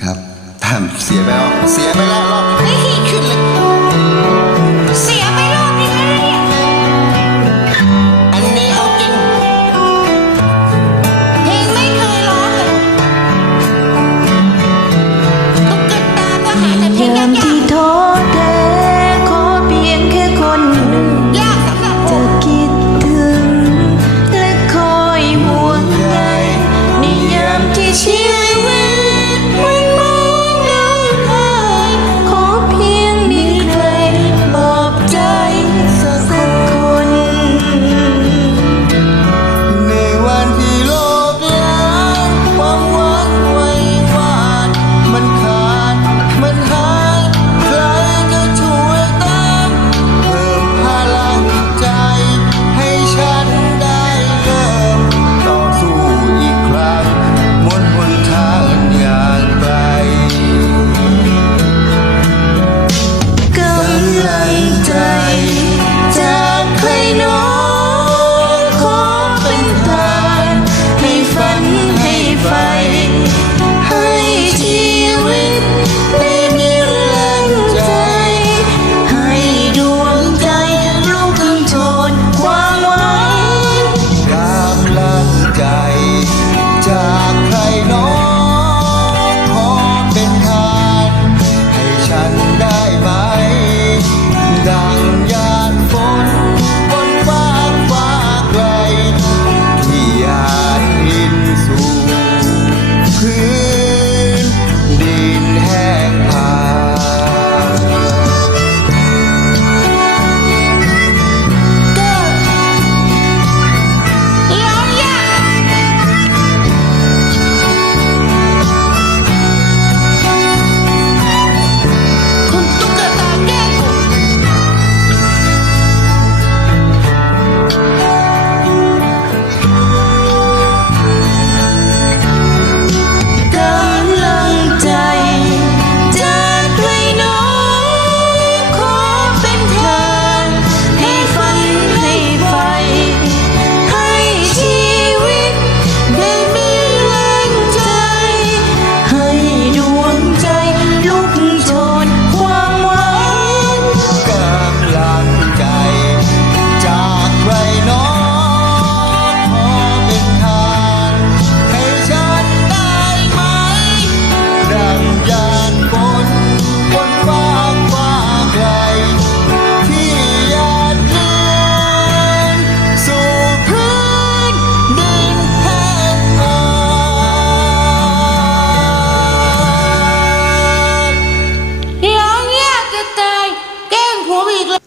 ครับท่านเสียไปแล้วเสียไปแล้วรอบเฮ้ขึ้นเลย